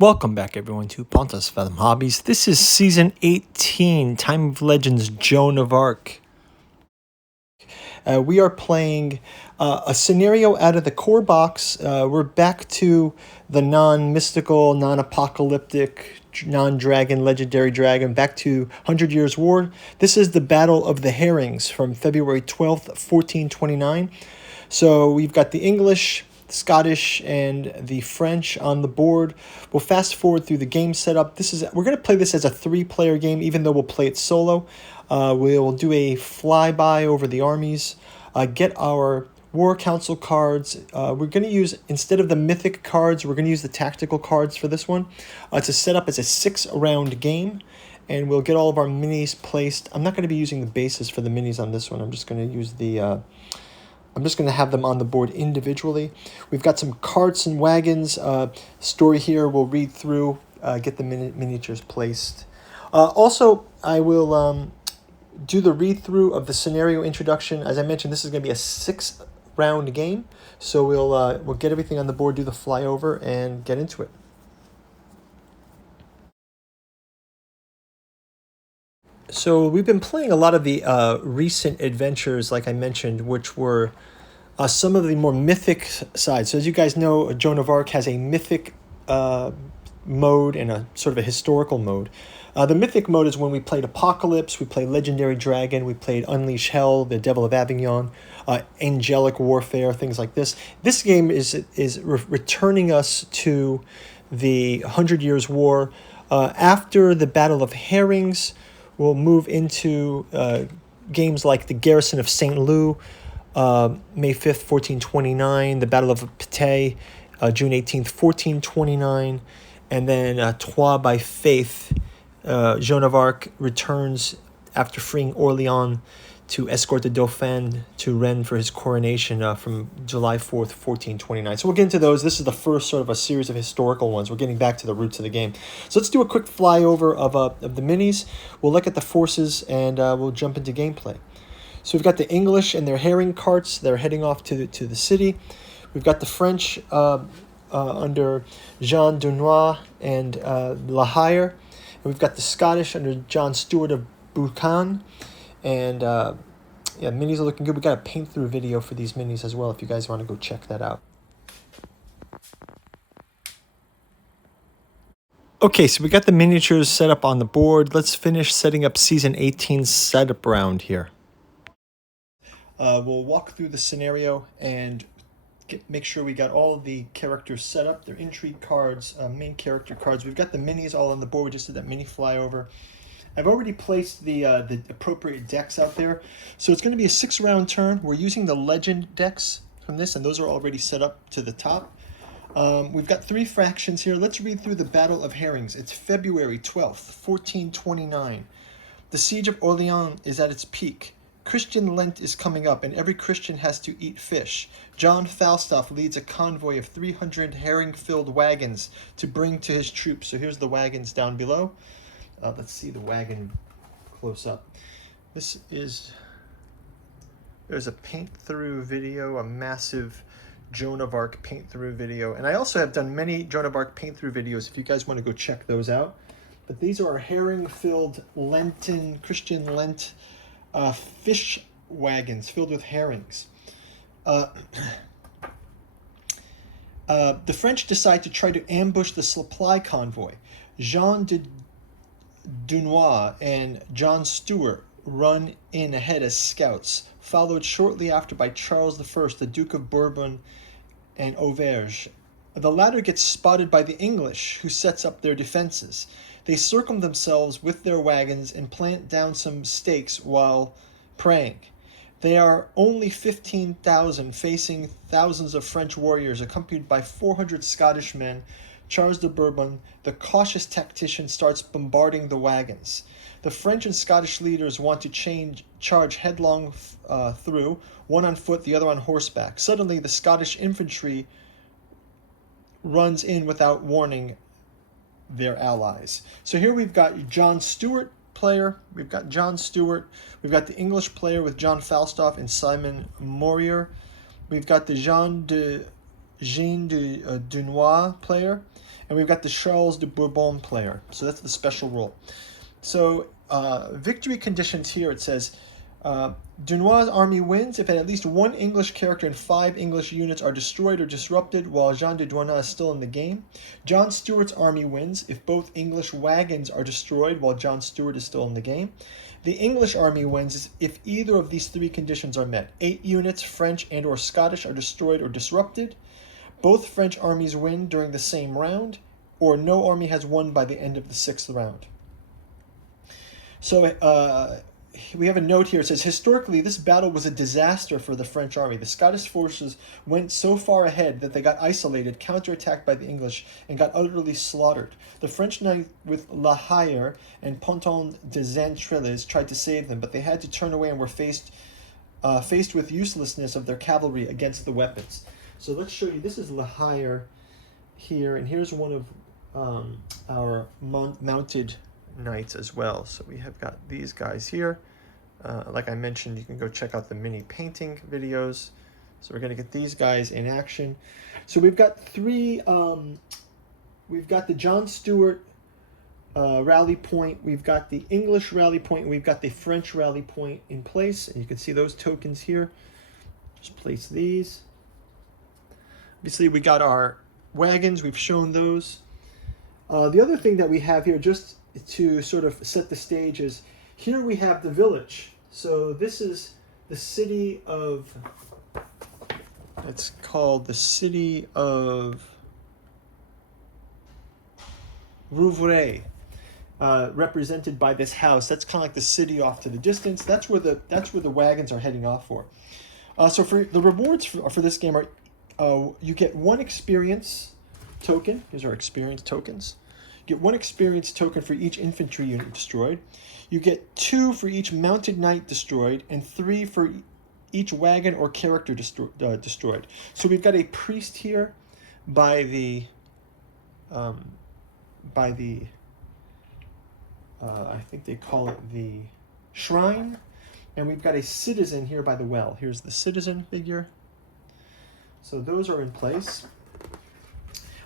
Welcome back, everyone, to Pontos, Fathom, Hobbies. This is Season 18, Time of Legends, Joan of Arc. We are playing a scenario out of the core box. We're back to the non-mystical, non-apocalyptic, non-dragon, legendary dragon, back to 100 Years' War. This is the Battle of the Herrings from February 12th, 1429. So we've got the English, Scottish, and the French on the board. We'll fast forward through the game setup. We're going to play this as a 3-player game, even though we'll play it solo. We'll do a flyby over the armies, get our War Council cards. We're going to use, instead of the mythic cards, we're going to use the tactical cards for this one. It's a setup as a 6-round game, and we'll get all of our minis placed. I'm not going to be using the bases for the minis on this one. I'm just going to use I'm just going to have them on the board individually. We've got some carts and wagons. Story here we'll read through, get the miniatures placed. Also, I will do the read-through of the scenario introduction. As I mentioned, this is going to be a 6-round game. So we'll get everything on the board, do the flyover, and get into it. So we've been playing a lot of the recent adventures, like I mentioned, which were some of the more mythic sides. So as you guys know, Joan of Arc has a mythic mode and a sort of a historical mode. The mythic mode is when we played Apocalypse, we played Legendary Dragon, we played Unleash Hell, the Devil of Avignon, Angelic Warfare, things like this. This game is returning us to the 100 Years' War. After the Battle of Herrings, we'll move into games like the Garrison of St. Loup, May 5th, 1429, the Battle of Patay, June 18th, 1429, and then Troyes by Faith. Joan of Arc returns after freeing Orleans to escort the Dauphin to Rennes for his coronation from July 4th, 1429. So we'll get into those. This is the first sort of a series of historical ones. We're getting back to the roots of the game. So let's do a quick flyover of the minis. We'll look at the forces, and we'll jump into gameplay. So we've got the English and their herring carts. They're heading off to the city. We've got the French under Jean Dunois and La Hire. And we've got the Scottish under John Stewart of Buchan. And yeah, minis are looking good. We got a paint through video for these minis as well if you guys want to go check that out. Okay, so we got the miniatures set up on the board. Let's finish setting up Season 18 setup round here. We'll walk through the scenario and make sure we got all of the characters set up. Their intrigue cards, main character cards. We've got the minis all on the board. We just did that mini flyover. I've already placed the appropriate decks out there. So it's going to be a 6-round turn. We're using the legend decks from this, and those are already set up to the top. We've got 3 fractions here. Let's read through the Battle of Herrings. It's February 12th, 1429. The siege of Orleans is at its peak. Christian Lent is coming up, and every Christian has to eat fish. John Falstaff leads a convoy of 300 herring-filled wagons to bring to his troops. So here's the wagons down below. Let's see the wagon close up. There's a paint-through video, a massive Joan of Arc paint-through video. And I also have done many Joan of Arc paint-through videos if you guys want to go check those out. But these are herring-filled Lenten, Christian Lent fish wagons filled with herrings. The French decide to try to ambush the supply convoy. Jean de Dunois and John Stewart run in ahead as scouts, followed shortly after by Charles I, the Duke of Bourbon and Auvergne. The latter gets spotted by the English, who sets up their defenses. They circle themselves with their wagons and plant down some stakes while praying. They are only 15,000, facing thousands of French warriors, accompanied by 400 Scottish men. Charles de Bourbon, the cautious tactician, starts bombarding the wagons. The French and Scottish leaders want to charge headlong through, one on foot, the other on horseback. Suddenly, the Scottish infantry runs in without warning their allies. So here we've got John Stewart player. We've got John Stewart. We've got the English player with John Falstaff and Simon Morier. We've got the Jean de Dunois player. and we've got the Charles de Bourbon player. So that's the special rule. So victory conditions here, it says, Dunois' army wins if at least one English character and 5 English units are destroyed or disrupted while Jean de Dunois is still in the game. John Stuart's army wins if both English wagons are destroyed while John Stuart is still in the game. The English army wins if either of these 3 conditions are met. 8 units, French and or Scottish, are destroyed or disrupted. Both French armies win during the same round, or no army has won by the end of the 6th round. So we have a note here. It says, historically, this battle was a disaster for the French army. The Scottish forces went so far ahead that they got isolated, counterattacked by the English, and got utterly slaughtered. The French knight with La Hire and Ponton de Xaintrailles tried to save them, but they had to turn away and were faced with uselessness of their cavalry against the weapons. So let's show you. This is La Hire here, and here's one of our mounted knights as well. So we have got these guys here. Like I mentioned, you can go check out the mini painting videos. So we're going to get these guys in action. So we've got 3, we've got the John Stuart rally point, we've got the English rally point, and we've got the French rally point in place. And you can see those tokens here. Just place these. Obviously, we got our wagons. We've shown those. The other thing that we have here, just to sort of set the stage, is here we have the village. So this is the city of, it's called the city of Rouvray, represented by this house. That's kind of like the city off to the distance. That's where the wagons are heading off for. So for the rewards for this game are, you get 1 experience token. Here's our experience tokens. You get 1 experience token for each infantry unit destroyed. You get 2 for each mounted knight destroyed, and 3 for each wagon or character destroyed. So we've got a priest here by the I think they call it the shrine, and we've got a citizen here by the well. Here's the citizen figure. So those are in place.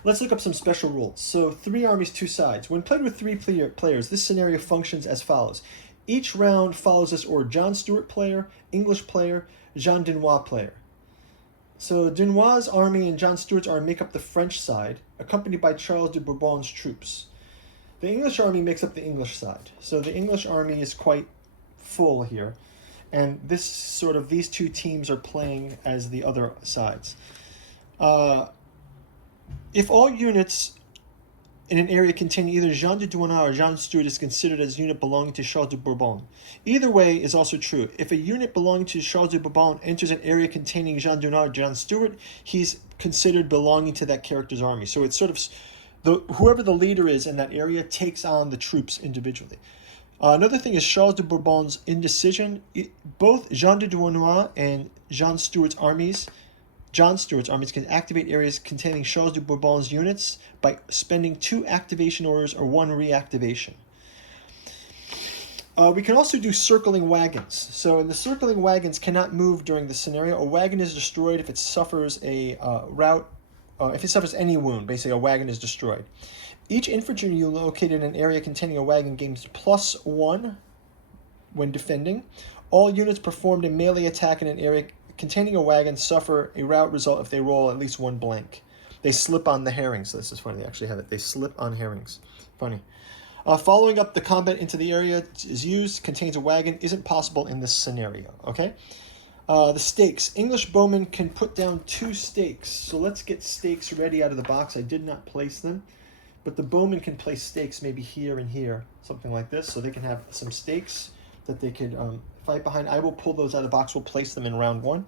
Let's look up some special rules. So 3 armies, 2 sides. When played with 3 players, this scenario functions as follows. Each round follows this order: John Stuart player, English player, Jean Dunois player. So Dunois' army and John Stuart's army make up the French side, accompanied by Charles de Bourbon's troops. The English army makes up the English side. So the English army is quite full here. And these 2 teams are playing as the other sides. If all units in an area containing either Jean de Dunois or Jean Stuart is considered as a unit belonging to Charles de Bourbon. Either way is also true. If a unit belonging to Charles de Bourbon enters an area containing Jean Dunois or Jean Stuart, he's considered belonging to that character's army. So it's sort of, whoever the leader is in that area takes on the troops individually. Another thing is Charles de Bourbon's indecision. Both Jean de Dunois and Jean Stuart's armies can activate areas containing Charles de Bourbon's units by spending 2 activation orders or 1 reactivation. We can also do circling wagons. So the circling wagons cannot move during the scenario. A wagon is destroyed if it suffers a if it suffers any wound. Basically, a wagon is destroyed. Each infantry unit located in an area containing a wagon gains +1 when defending. All units performed a melee attack in an area containing a wagon suffer a rout result if they roll at least 1 blank. They slip on the herrings. This is funny. They actually have it. They slip on herrings. Funny. Following up the combat into the area is used, contains a wagon, isn't possible in this scenario. Okay? The stakes. English bowmen can put down 2 stakes. So let's get stakes ready out of the box. I did not place them. But the bowmen can place stakes maybe here and here. Something like this. So they can have some stakes that they could fight behind. I will pull those out of the box. We'll place them in round 1.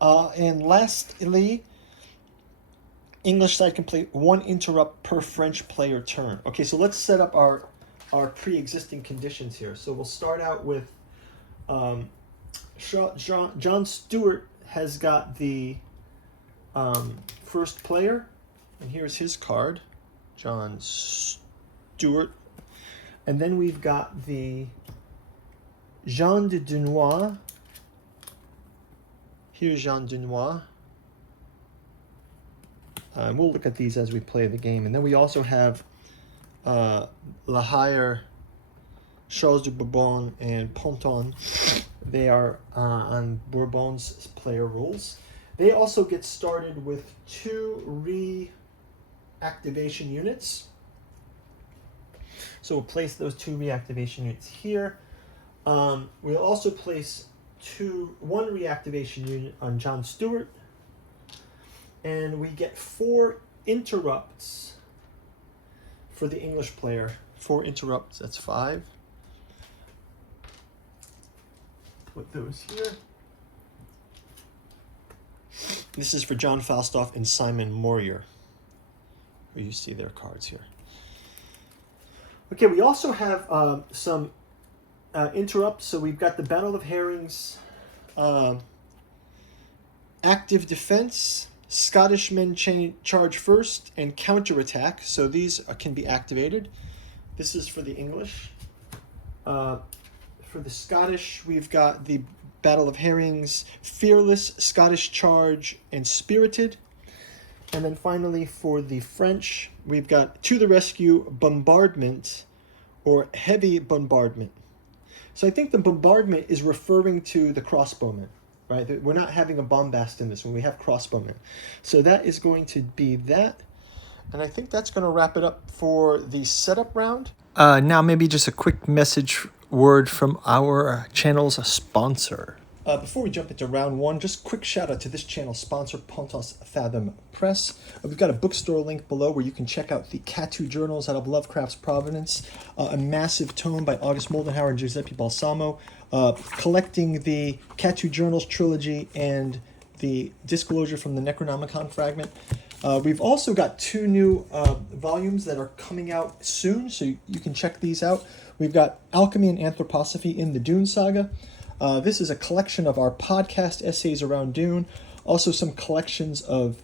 And lastly, English side can play 1 interrupt per French player turn. Okay, so let's set up our pre-existing conditions here. So we'll start out with John Stuart has got the first player, and here's his card, John Stuart. And then we've got the Jean de Dunois. Here's Jean Dunois. We'll look at these as we play the game. And then we also have La Hire, Charles de Bourbon, and Ponton. They are on Bourbon's player rules. They also get started with 2 reactivation units. So we'll place those 2 reactivation units here. We'll also place one reactivation unit on John Stewart. And we get 4 interrupts for the English player. 4 interrupts, that's 5. Put those here. This is for John Falstaff and Simon Morier. You see their cards here. Okay, we also have some interrupts. So we've got the Battle of Herrings, active defense, Scottish men charge first, and counterattack. So these can be activated. This is for the English. For the Scottish, we've got the Battle of Herrings, fearless, Scottish charge, and spirited. And then finally for the French, we've got to the rescue, bombardment, or heavy bombardment. So I think the bombardment is referring to the crossbowmen, right? We're not having a bombast in this one. We have crossbowmen. So that is going to be that. And I think that's going to wrap it up for the setup round. Now maybe just a quick message word from our channel's sponsor. Before we jump into round 1, just quick shout out to this channel's sponsor, Pontos Fathom Press. We've got a bookstore link below where you can check out the Catu Journals out of Lovecraft's Providence, a massive tome by August Moldenhauer and Giuseppe Balsamo, collecting the Catu Journals trilogy and the Disclosure from the Necronomicon fragment. We've also got 2 new volumes that are coming out soon, so you can check these out. We've got Alchemy and Anthroposophy in the Dune Saga. This is a collection of our podcast essays around Dune, also some collections of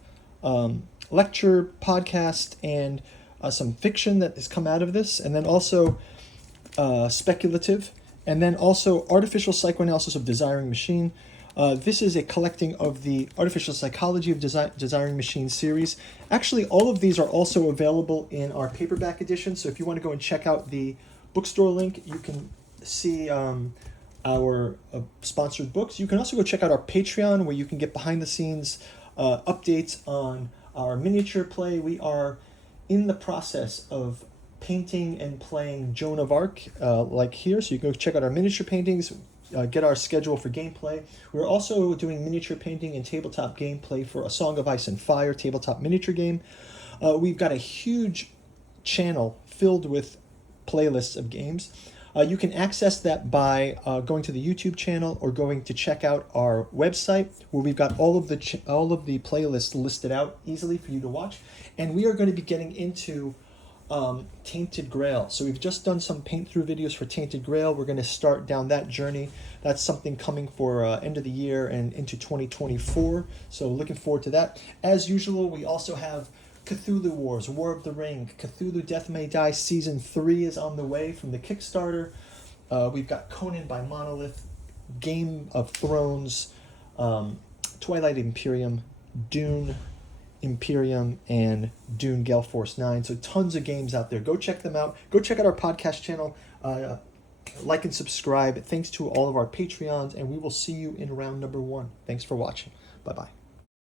lecture podcast and some fiction that has come out of this, and then also speculative, and then also Artificial Psychoanalysis of Desiring Machine. This is a collecting of the Artificial Psychology of Desiring Machine series. Actually, all of these are also available in our paperback edition, so if you want to go and check out the bookstore link, you can see our sponsored books. You can also go check out our Patreon, where you can get behind-the-scenes updates on our miniature play. We are in the process of painting and playing Joan of Arc, like here, so you can go check out our miniature paintings, get our schedule for gameplay. We're also doing miniature painting and tabletop gameplay for A Song of Ice and Fire tabletop miniature game. We've got a huge channel filled with playlists of games. You can access that by going to the YouTube channel or going to check out our website, where we've got all of the playlists listed out easily for you to watch. And we are going to be getting into Tainted Grail. So we've just done some paint through videos for Tainted Grail. We're going to start down that journey. That's something coming for end of the year and into 2024. So looking forward to that. As usual, we also have Cthulhu Wars, War of the Ring, Cthulhu Death May Die Season 3 is on the way from the Kickstarter. We've got Conan by Monolith, Game of Thrones, Twilight Imperium, Dune Imperium, and Dune Gale Force 9. So tons of games out there. Go check them out. Go check out our podcast channel. Like and subscribe. Thanks to all of our Patreons, and we will see you in round number 1. Thanks for watching. Bye-bye.